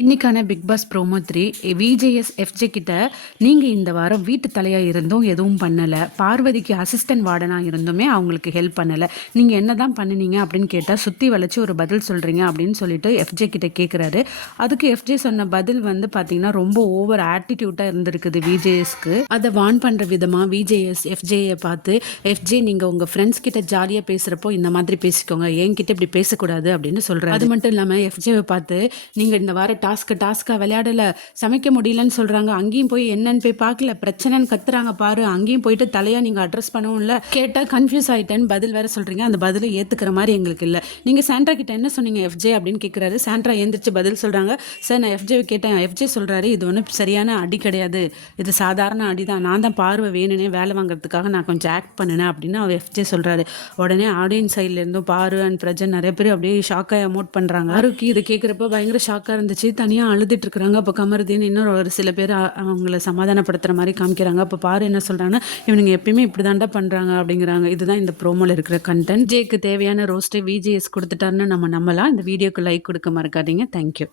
இன்னைக்கான Bigg Boss promo 3 VJS FJ கிட்ட நீங்க இந்த வாரம் வீட்டு தலையா இருந்தும் எதுவும் பண்ணல, பார்வதிக்கு அசிஸ்டன்ட் வார்டனா இருந்துமே அவங்களுக்கு ஹெல்ப் பண்ணல, நீங்க என்னதான் பண்ணுனீங்க அப்படின்னு கேட்டா சுத்தி வளைச்சு ஒரு பதில் சொல்றீங்க அப்படின்னு சொல்லிட்டு எஃப்ஜே கிட்ட கேட்குறாரு. அதுக்கு எஃப்ஜே சொன்ன பதில் வந்து பாத்தீங்கன்னா ரொம்ப ஓவர் ஆட்டிடியூட்டா இருந்திருக்குது விஜேஎஸ்க்கு. அதை வான் பண்ற விதமா விஜேஎஸ் எஃப்ஜேயை பார்த்து, எஃப்ஜே நீங்க உங்க ஃப்ரெண்ட்ஸ் கிட்ட ஜாலியா பேசுறப்போ இந்த மாதிரி பேசிக்கோங்க, என்கிட்ட இப்படி பேசக்கூடாது அப்படின்னு சொல்றாரு. அது மட்டும் இல்லாம எஃப்ஜேவை பார்த்து நீங்க இந்த வாரம் டாஸ்கா விளையாடல, சமைக்க முடியலன்னு சொல்றாங்க, அங்கேயும் போய் என்னன்னு போய் பார்க்கல, பிரச்சனைன்னு கத்துறாங்க பாரு, அங்கேயும் போயிட்டு தலையா நீங்க அட்ரஸ் பண்ணவும் இல்லை, கேட்டா கன்ஃபியூஸ் ஆயிட்டேன்னு பதில் வேற சொல்றீங்க, அந்த பதிலை ஏத்துக்கிற மாதிரி எங்களுக்கு இல்லை. நீங்க சாண்ட்ரா கிட்ட என்ன சொன்னீங்க எஃப்ஜே அப்படின்னு கேட்கிறாரு. சாண்ட்ரா எந்திரிச்சு பதில் சொல்றாங்க. சார் நான் எஃப்ஜே கேட்டேன், எஃப்ஜே சொல்றாரு இது ஒன்றும் சரியான அடி கிடையாது, இது சாதாரண அடி தான், நான் தான் பார்வை வேணுனே வேலை வாங்குறதுக்காக நான் கொஞ்சம் ஆக்ட் பண்ணினேன் அப்படின்னு அவர் எஃப்ஜே சொல்றாரு. உடனே ஆடியன்ஸ் சைட்ல இருந்தும் பாரு அண்ட் பிரஜன் நிறைய பேர் அப்படியே ஷாக்காக அமௌண்ட் பண்றாங்க. ஆருக்கு இது கேட்குறப்ப பயங்கர ஷாக்கா இருந்துச்சு. தனியாக அழுதுட்டு இருக்கிறாங்க. அப்போ கமருதீன் இன்னும் ஒரு சில பேர் அவங்கள சமாதானப்படுத்துகிற மாதிரி காமிக்கிறாங்க. அப்போ பாரு என்ன சொல்கிறாங்கன்னா, இவனுங்க எப்பயுமே இப்படி தாண்டா பண்ணுறாங்க அப்படிங்கிறாங்க. இதுதான் இந்த ப்ரோமோவில் இருக்கிற கண்டென்ட். ஜேக்கு தேவையான ரோஸ்ட்டு விஜிஎஸ் கொடுத்துட்டாருன்னு நம்ம நம்பலாம். இந்த வீடியோக்கு லைக் கொடுக்க மறக்காதீங்க. தேங்க்யூ.